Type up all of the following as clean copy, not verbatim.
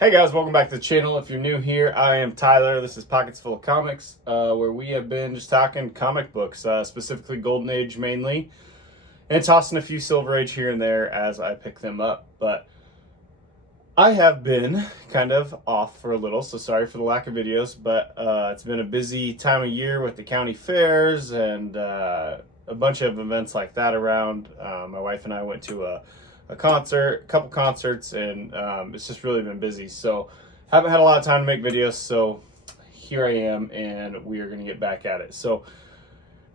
Hey guys, welcome back to the channel. If you're new here, I am Tyler. This is Pockets Full of Comics, where we have been just talking comic books, specifically Golden Age mainly, and tossing a few Silver Age here and there as I pick them up. But I have been kind of off for a little, so sorry for the lack of videos, but it's been a busy time of year with the county fairs and a bunch of events like that around. My wife and I went to a couple concerts, and it's just really been busy. So haven't had a lot of time to make videos, so here I am, and we are going to get back at it. So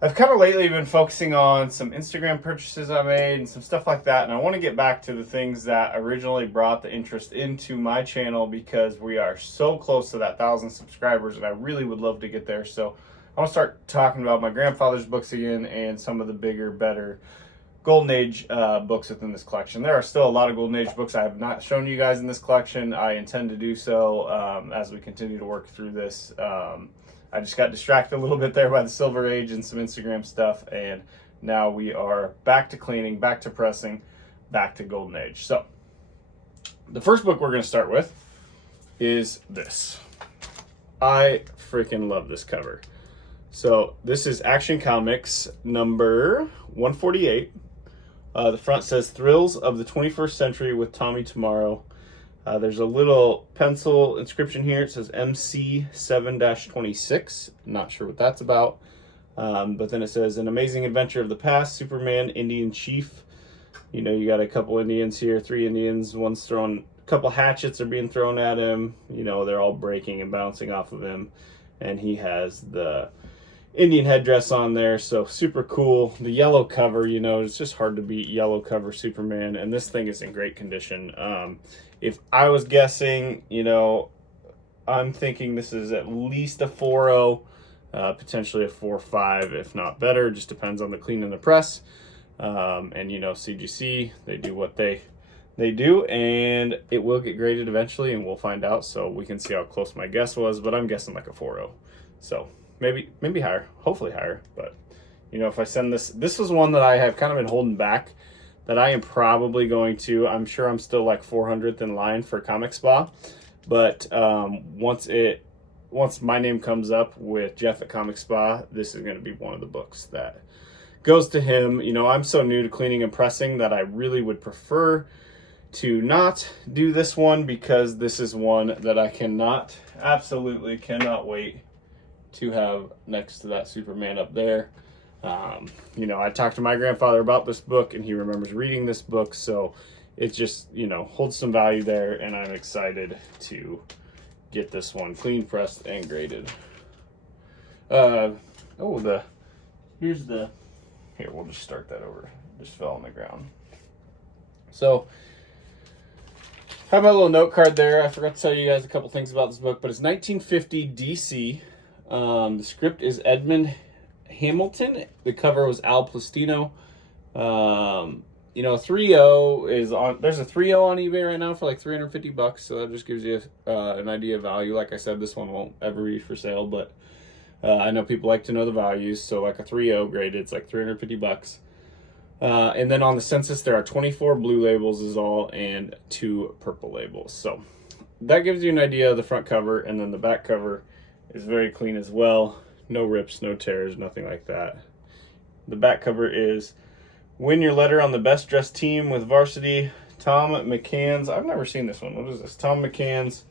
I've kind of lately been focusing on some Instagram purchases I made and some stuff like that, and I want to get back to the things that originally brought the interest into my channel, because we are so close to that 1,000 subscribers, and I really would love to get there. So I want to start talking about my grandfather's books again and some of the bigger, better Golden Age books within this collection. There are still a lot of Golden Age books I have not shown you guys in this collection. I intend to do so as we continue to work through this. I just got distracted a little bit there by the Silver Age and some Instagram stuff, and now we are back to cleaning, back to pressing, back to Golden Age. So the first book we're going to start with is this. I freaking love this cover. So this is Action Comics number 148. The front says Thrills of the 21st Century with Tommy Tomorrow. There's a little pencil inscription here. It says MC 7-26. Not sure what that's about. But then it says An Amazing Adventure of the Past, Superman, Indian Chief. You know, you got a couple Indians here, 3 Indians. One's throwing, a couple hatchets are being thrown at him. You know, they're all breaking and bouncing off of him. And he has the Indian headdress on there, so super cool. The yellow cover, you know, it's just hard to beat yellow cover Superman, and this thing is in great condition. If I was guessing, you know, I'm thinking this is at least a 4.0, potentially a 4.5, if not better. Just depends on the clean and the press. And you know, CGC, they do what they do, and it will get graded eventually, and we'll find out, so we can see how close my guess was, but I'm guessing like a 4.0. So maybe higher, hopefully higher. But you know, if I send this is one that I have kind of been holding back, that I am probably going to, I'm sure I'm still like 400th in line for Comic Spa, but once my name comes up with Jeff at Comic Spa, this is going to be one of the books that goes to him. You know, I'm so new to cleaning and pressing that I really would prefer to not do this one, because this is one that I absolutely cannot wait to have next to that Superman up there. You know, I talked to my grandfather about this book, and he remembers reading this book, so it just, you know, holds some value there, and I'm excited to get this one clean, pressed, and graded. Here, we'll just start that over. Just fell on the ground. So I have my little note card there. I forgot to tell you guys a couple things about this book, but it's 1950 DC. The script is Edmund Hamilton. The cover was Al Plastino. You know, 3.0 is on. There's a 3.0 on eBay right now for like $350, so that just gives you an idea of value. Like I said, this one won't ever be for sale, but I know people like to know the values. So like a 3.0 graded, it's like $350. And then on the census, there are 24 blue labels is all, and 2 purple labels. So that gives you an idea of the front cover, and then the back cover is very clean as well. No rips, no tears, nothing like that. The back cover is Win Your Letter on the Best Dressed Team with Varsity. Tom McCann's, I've never seen this one. What is this? Tom McCann's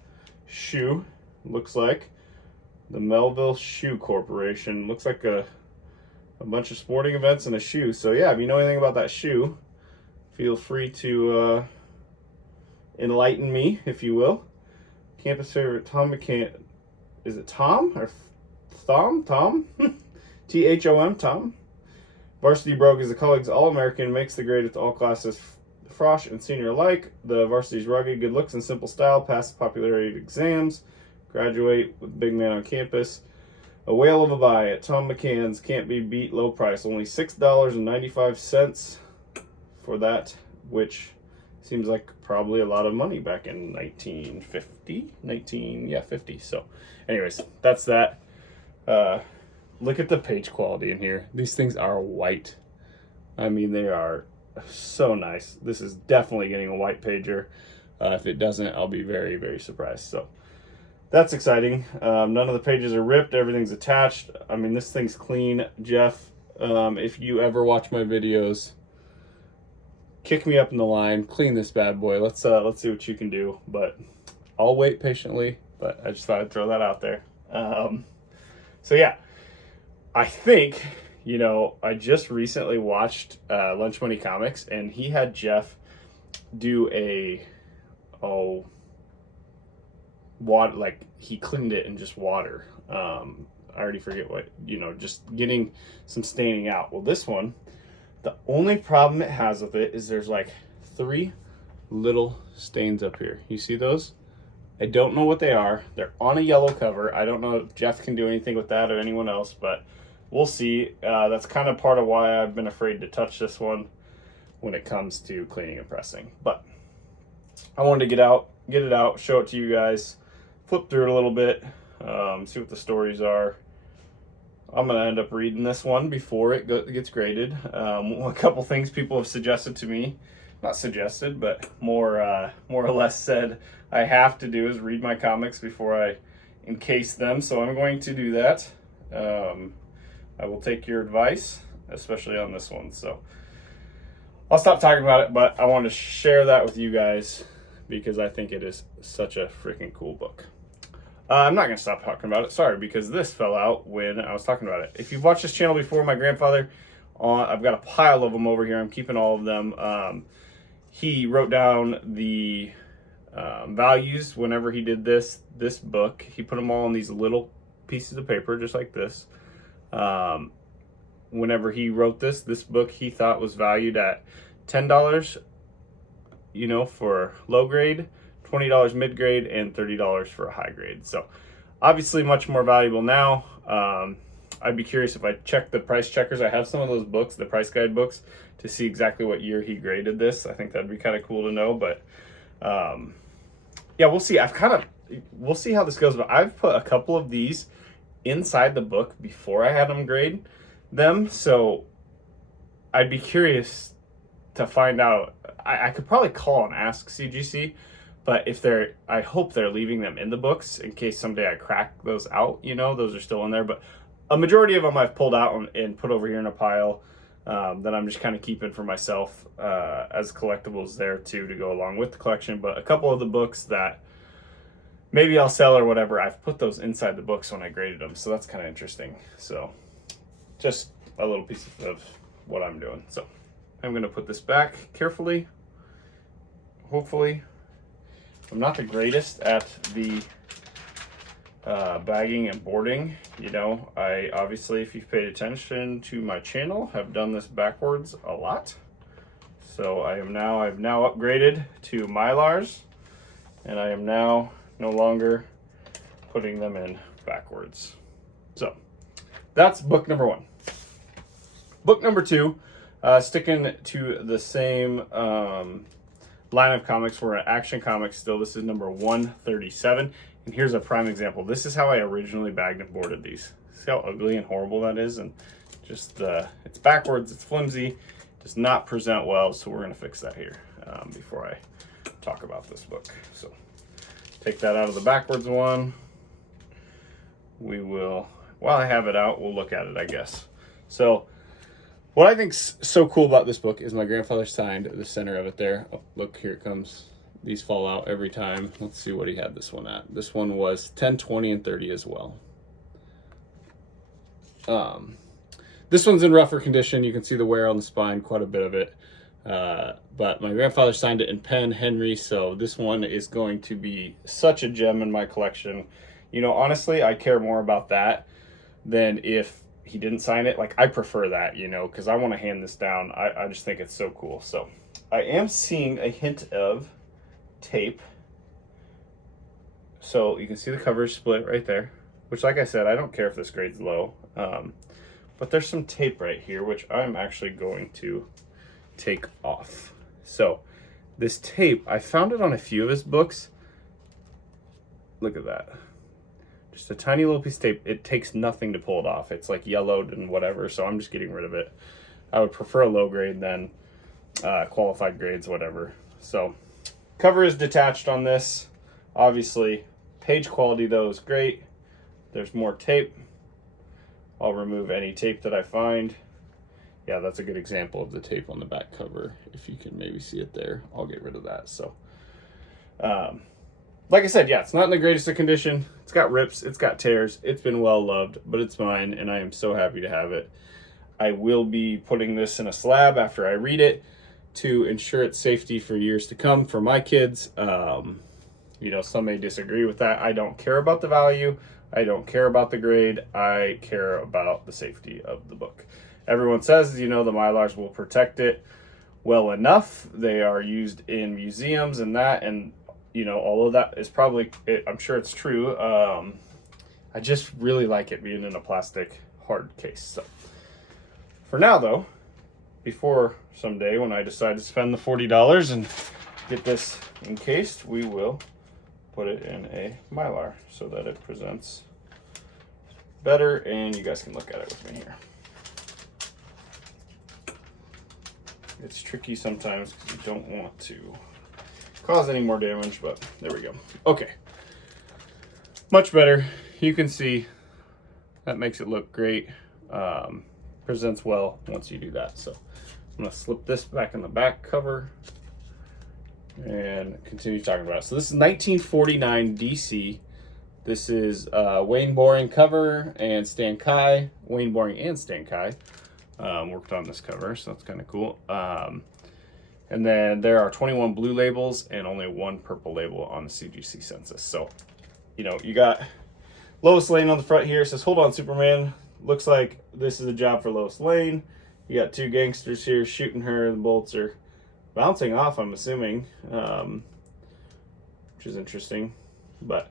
shoe, looks like. The Melville Shoe Corporation. Looks like a bunch of sporting events and a shoe. So yeah, if you know anything about that shoe, feel free to enlighten me, if you will. Campus favorite, Tom McCann. Is it Tom or Thom? Tom? T-H-O-M, Tom. Varsity Brogue is the college's All-American, makes the grade with all classes, frosh and senior alike. The varsity's rugged, good looks and simple style, pass the popularity exams, graduate with big man on campus. A whale of a buy at Tom McCann's, can't be beat, low price, only $6.95 for that, which seems like probably a lot of money back in 1950. So anyways, that's that. Look at the page quality in here. These things are white. I mean, they are so nice. This is definitely getting a white pager. If it doesn't, I'll be very, very surprised. So that's exciting. None of the pages are ripped. Everything's attached. I mean, this thing's clean. Jeff, if you ever watch my videos, kick me up in the line, clean this bad boy. Let's see what you can do. But I'll wait patiently. But I just thought I'd throw that out there. So yeah, I think, you know, I just recently watched Lunch Money Comics, and he had Jeff do water, like he cleaned it in just water. I already forget what, you know, just getting some staining out. Well, this one, the only problem it has with it is there's like 3 little stains up here. You see those? I don't know what they are. They're on a yellow cover. I don't know if Jeff can do anything with that or anyone else, but we'll see. That's kind of part of why I've been afraid to touch this one when it comes to cleaning and pressing. But I wanted to get it out, show it to you guys, flip through it a little bit, see what the stories are. I'm going to end up reading this one before it gets graded. A couple things people have suggested to me, not suggested, but more or less said I have to do is read my comics before I encase them. So I'm going to do that. I will take your advice, especially on this one. So I'll stop talking about it, but I want to share that with you guys because I think it is such a freaking cool book. I'm not going to stop talking about it, sorry, because this fell out when I was talking about it. If you've watched this channel before, my grandfather, I've got a pile of them over here. I'm keeping all of them. He wrote down the values whenever he did this book. He put them all on these little pieces of paper, just like this. Whenever he wrote this book, he thought was valued at $10, you know, for low grade, $20 mid grade, and $30 for a high grade. So obviously much more valuable now. I'd be curious if I check the price checkers. I have some of those books, the price guide books, to see exactly what year he graded this. I think that'd be kind of cool to know, but yeah, we'll see. We'll see how this goes, but I've put a couple of these inside the book before I had them grade them, so I'd be curious to find out. I could probably call and ask CGC, but I hope they're leaving them in the books in case someday I crack those out, you know, those are still in there. But a majority of them I've pulled out and put over here in a pile that I'm just kind of keeping for myself as collectibles there too, to go along with the collection. But a couple of the books that maybe I'll sell or whatever, I've put those inside the books when I graded them, so that's kind of interesting. So just a little piece of what I'm doing. So I'm going to put this back carefully, hopefully. I'm not the greatest at the bagging and boarding. You know, I obviously, if you've paid attention to my channel, have done this backwards a lot. So I've now upgraded to Mylars, and I am now no longer putting them in backwards. So that's book number 1. Book number 2, sticking to the same line of comics. We're at Action Comics still. This is number 137. And here's a prime example. This is how I originally bagged and boarded these. See how ugly and horrible that is? And just it's backwards, it's flimsy, does not present well. So we're going to fix that here before I talk about this book. So take that out of the backwards one. We will, while I have it out, we'll look at it, I guess. So what I think's so cool about this book is my grandfather signed the center of it there. Oh, look, here it comes. These fall out every time. Let's see what he had this one at. This one was 10, 20, and 30 as well. This one's in rougher condition. You can see the wear on the spine, quite a bit of it. But my grandfather signed it in pen, Henry, so this one is going to be such a gem in my collection. You know, honestly, I care more about that than if he didn't sign it. Like, I prefer that, you know, because I want to hand this down. I just think it's so cool. So I am seeing a hint of tape. So you can see the cover split right there, which, like I said, I don't care if this grade's low. But there's some tape right here, which I'm actually going to take off. So this tape, I found it on a few of his books. Look at that. Just a tiny little piece of tape. It takes nothing to pull it off. It's like yellowed and whatever, so I'm just getting rid of it. I would prefer a low grade than qualified grades, whatever. So Cover is detached on this. Obviously, page quality though is great. There's more tape. I'll remove any tape that I find. Yeah, that's a good example of the tape on the back cover. If you can maybe see it there, I'll get rid of that. So, like I said, yeah, it's not in the greatest of condition. It's got rips, it's got tears. It's been well loved, but it's mine, and I am so happy to have it. I will be putting this in a slab after I read it to ensure its safety for years to come for my kids. You know, some may disagree with that. I don't care about the value. I don't care about the grade. I care about the safety of the book. Everyone says, you know, the Mylars will protect it well enough. They are used in museums and that, and, you know, all of that is probably, I'm sure it's true. I just really like it being in a plastic hard case. So for now, though, before someday when I decide to spend the $40 and get this encased, we will put it in a Mylar so that it presents better, and you guys can look at it with me here. It's tricky sometimes because you don't want to cause any more damage, but there we go. Okay, much better. You can see that makes it look great. Presents well once you do that. So I'm gonna slip this back in the back cover and continue talking about it. So this is 1949 DC. This is Wayne Boring cover and Stan Kai. Wayne Boring and Stan Kai worked on this cover, so that's kind of cool. And then there are 21 blue labels and only one purple label on the CGC census. So, you know, you got Lois Lane on the front here. It says, "Hold on, Superman." Looks like this is a job for Lois Lane. You got two gangsters here shooting her. The bolts are bouncing off, I'm assuming, which is interesting. But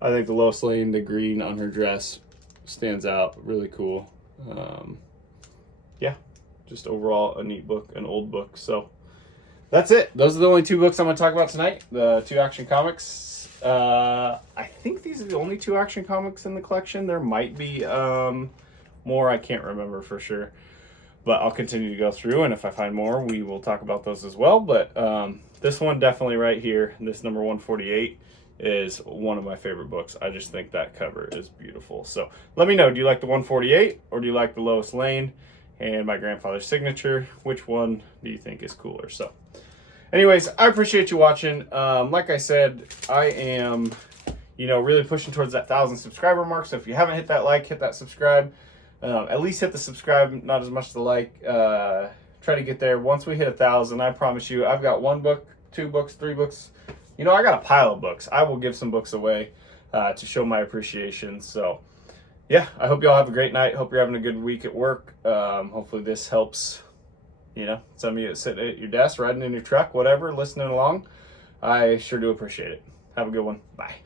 I think the Lois Lane, the green on her dress stands out. Really cool. Yeah, just overall a neat book, an old book. So that's it. Those are the only two books I'm going to talk about tonight. The two Action Comics. I think these are the only two Action Comics in the collection. There might be more. I can't remember for sure. But I'll continue to go through, and if I find more, we will talk about those as well. But this one definitely right here, this number 148, is one of my favorite books. I just think that cover is beautiful. So let me know, do you like the 148 or do you like the Lois Lane and my grandfather's signature? Which one do you think is cooler? So anyways, I appreciate you watching. Like I said, I am, you know, really pushing towards that 1,000 subscriber mark. So if you haven't hit that like, hit that subscribe. At least hit the subscribe, not as much the like. Try to get there. Once we hit 1,000, I promise you, I've got 1 book, 2 books, 3 books. You know, I got a pile of books. I will give some books away to show my appreciation. So, yeah, I hope you all have a great night. Hope you're having a good week at work. Hopefully this helps, you know, some of you sitting at your desk, riding in your truck, whatever, listening along. I sure do appreciate it. Have a good one. Bye.